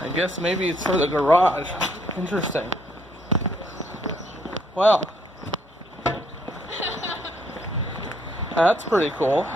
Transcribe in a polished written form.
I guess maybe it's for the garage. Interesting. Well, that's pretty cool.